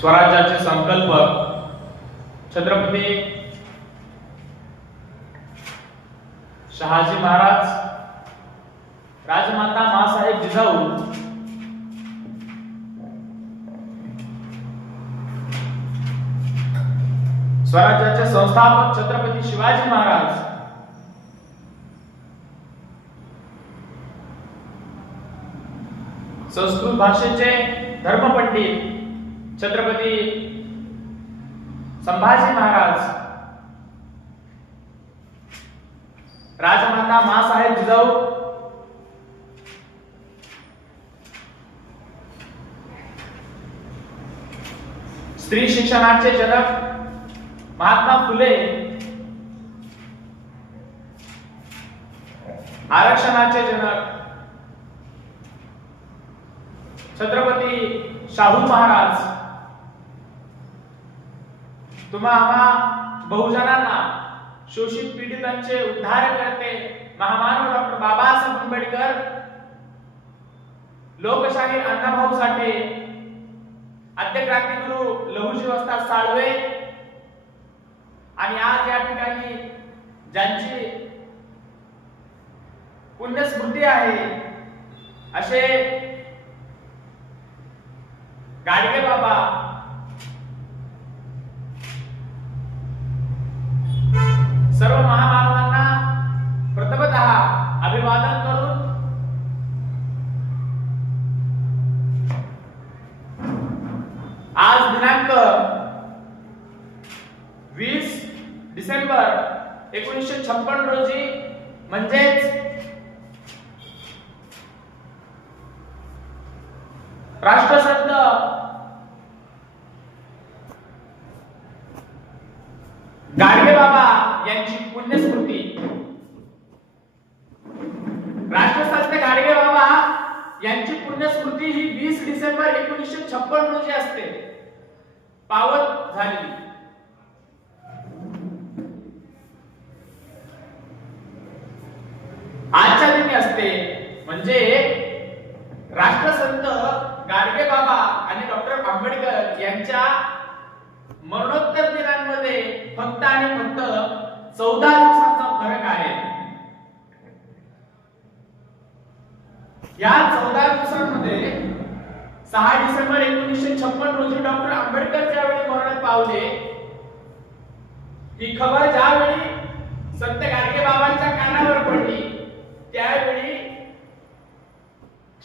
स्वराज्याचे संकल्पक छत्रपती शहाजी महाराज, राजमाता माँसाहेब जिजाऊ, स्वराज्याचे संस्थापक छत्रपती शिवाजी महाराज, संस्कृत भाषेचे धर्मपंडित छत्रपती संभाजी महाराज, राजमाता माँसाहेब जिजाऊ, स्त्री शिक्षणाचे जनक महात्मा फुले, आरक्षणाचे जनक छत्रपती शाहू महाराज, तुम्हा आम्हा बहुजनांना, शोषित पीडितांचे उद्धार करते महामानव डॉक्टर बाबासाहेब आंबेडकर, लोकशाहीर अण्णाभाऊ साठे, आद्य क्रांतिगुरु लहुजी वस्ताद साळवे आणि आज या ठिकाणी ज्यांची पुण्यस्मृती आहे असे गाडगे बाबा, सर्व महामानवांना प्रथमतः अभिवादन करून आज दिनांक 20 डिसेंबर 1956 रोजी म्हणजेच राष्ट्रसंत गाडगे बाबा यांची पुण्यस्मृती, राष्ट्रसंत गाडगे बाबा यांची पुण्यस्मृती ही 20 डिसेंबर 1956 रोजी असते, पावत झाली. आजच्या दिनी असते म्हणजे राष्ट्रसंत गाडगे बाबा आणि डॉक्टर आंबेडकर यांच्या मरणोत्तर दिनांमध्ये फक्त आणि फक्त 14 दिवसांचा फरक आहे. या 14 दिवसांमध्ये 6 डिसेंबर 1956 रोजी डॉक्टर आंबेडकर ज्यावेळी मरण पावले, ही खबर ज्यावेळी संत गाडगे बाबांच्या कानावर पडली त्यावेळी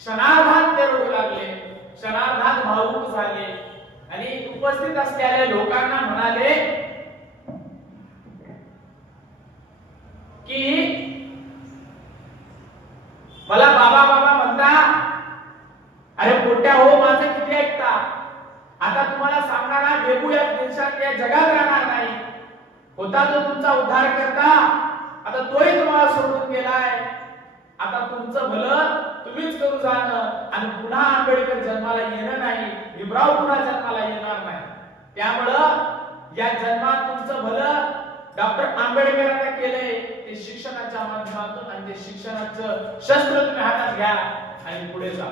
क्षणार्धात ते रडू लागले, क्षणार्धात भावुक झाले आणि उपस्थित असलेल्या लोकांना म्हणाले की मला बाबा बाबा म्हणता, अरे पोट्या हो माझे किती ऐकता, आता तुम्हाला सांगणारा देऊ या देशात या जगात राहणार नाही, होता तो तुमचा उद्धार करता, आता तोही तुम्हाला सोडून गेलाय, आता तुमचं भलं तुम्हीच करू जाणं आणि पुन्हा आंबेडकर जन्माला येणं नाही, भीमराव पुन्हा जन्माला येणार नाही, त्यामुळं या जन्मात तुमचं भलं डॉक्टर आंबेडकरांनी केले ते शिक्षणाच्या माध्यमातून, आणि ते शिक्षणाचं शस्त्र तुम्ही हातात घ्या आणि पुढे जा.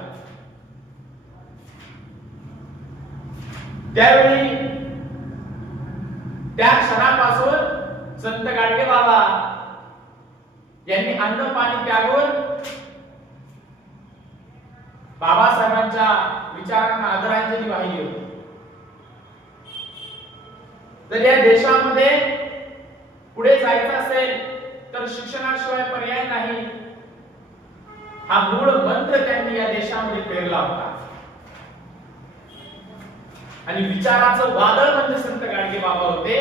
त्यावेळी त्या क्षणापासून संत गाडगे बाबा यांनी अन्न पाणी त्यागून बाबासाहेबांच्या विचारांना आदरांजली वाहिली होती. जर या देशामध्ये पुढे जायचं असेल तर शिक्षणाशिवाय पर्याय नाही, हा मूळ मंत्र त्यांनी या देशामध्ये पेरला होता. आणि विचाराचं वादळ म्हणजे संत गाडगे बाबा होते,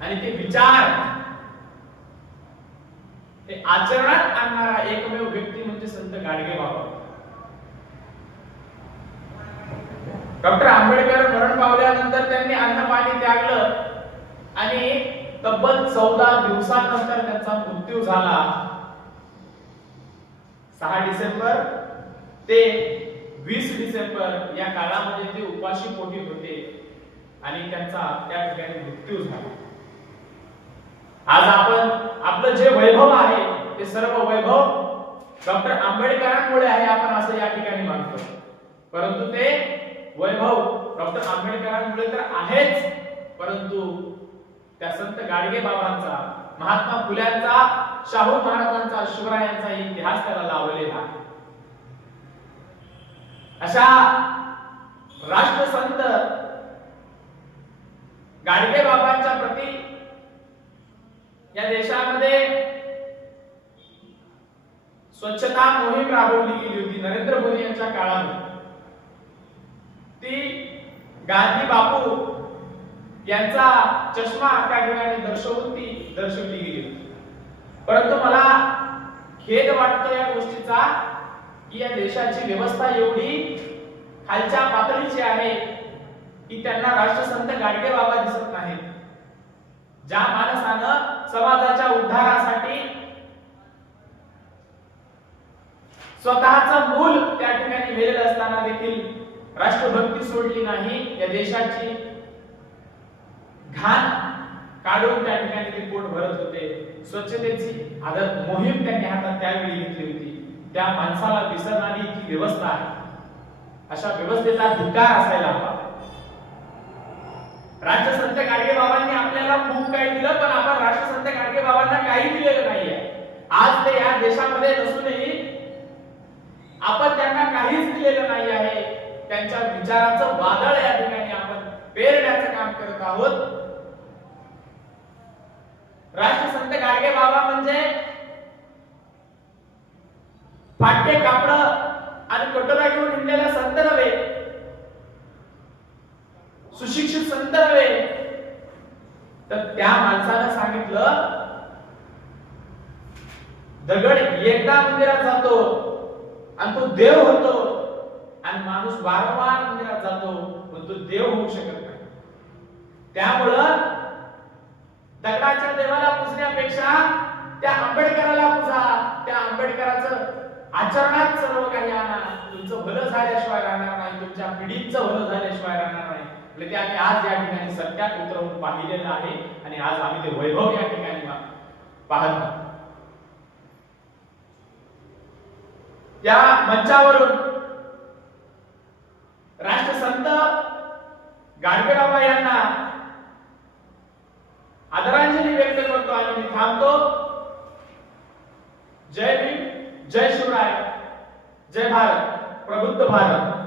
आणि ते विचार हे आचरणात आणणारा एकमेव व्यक्ती म्हणजे संत गाडगे बाबा. डॉक्टर आंबेडकर मरण पावल्यानंतर त्यांनी अन्न पाणी त्यागलं आणि तब्बल 14 दिवसानंतर त्यांचा मृत्यू झाला. 6 डिसेंबर ते 20 डिसेंबर या काळामध्ये ते उपाशी पोटी होते आणि त्यांचा त्या ठिकाणी मृत्यू झाला. आज आपण आपलं जे वैभव आहे ते सर्व वैभव डॉक्टर आंबेडकरांमुळे आहे आपण असं या ठिकाणी मानतो, परंतु ते वैभव डॉक्टर आंबेडकरांमुळे तर आहेच, परंतु त्या संत गाडगे बाबांचा, महात्मा फुल्यांचा, शाहू महाराजांचा, शिवरायांचा इतिहास त्याला लावलेला आहे. अशा राष्ट्रसंत गाडगे बाबांच्या प्रती या देशामध्ये स्वच्छता मोहीम राबवली गेली होती नरेंद्र मोदी यांच्या काळामध्ये. ती गांधी बापू यांचा चष्मा त्या ठिकाणी दर्शवली गेली होती. परंतु मला खेद वाटतो या गोष्टीचा की या देशाची व्यवस्था एवढी खालच्या पातळीची आहे की त्यांना राष्ट्रसंत गाडगे बाबा दिसत नाहीत. ज्या माणसानं समाजाच्या उद्धारासाठी स्वतःचं मूल त्या ठिकाणी मेलेलं असताना देखील राष्ट्रभक्ती सोडली नाही, या देशाची घाण काढून त्या ठिकाणी ते पोट भरत होते. स्वच्छतेची आदत मोहीम त्यांनी हातात त्यावेळी घेतली होती. त्या माणसाला विसरणारी जी व्यवस्था आहे, अशा व्यवस्थेचा धिक्कार असायला हवा. राष्ट्रसंत गाडगे बाबांनी आपल्याला खूप काही दिलं, पण आपण राष्ट्रसंत गाडगे बाबांना काही दिलेलं नाहीये. आज ते या देशामध्ये नसूनही आपण त्यांना काहीच दिलेलं नाही आहे. त्यांच्या विचाराचं वादळ या ठिकाणी आपण पेरण्याचं काम करत आहोत. राष्ट्रसंत गाडगे बाबा म्हणजे फाटके कापड आणि कटोरा घेऊन हिंडलेला संत नव्हे, सुशिक्षित संत नव्हे. तर त्या माणसानं सांगितलं, दगड एकदा मंदिरात जातो आणि तो देव होतो, आणि माणूस वारंवार मंदिरात जातो पण तो देव होऊ शकत नाही. त्यामुळं दगडाच्या देवाला पुजण्यापेक्षा त्या आंबेडकराला पूजा. त्या आंबेडकराचं आचरणात सर्व काही आणा. तुमचं भलं झाल्याशिवाय राहणार नाही, तुमच्या पिढीचं भलं झाल्याशिवाय राहणार नाही. म्हणजे आम्ही आज या ठिकाणी सत्यात उतरवून पाहिलेलं आहे आणि आज आम्ही ते वैभव या ठिकाणी पाहत आहोत. या मंचावरून राष्ट्रसंत गाडगे बाबा यांना आदरांजली व्यक्त करतो आणि मी थांबतो. जय भीम, जय शिवराय, जय भारत, प्रबुद्ध भारत.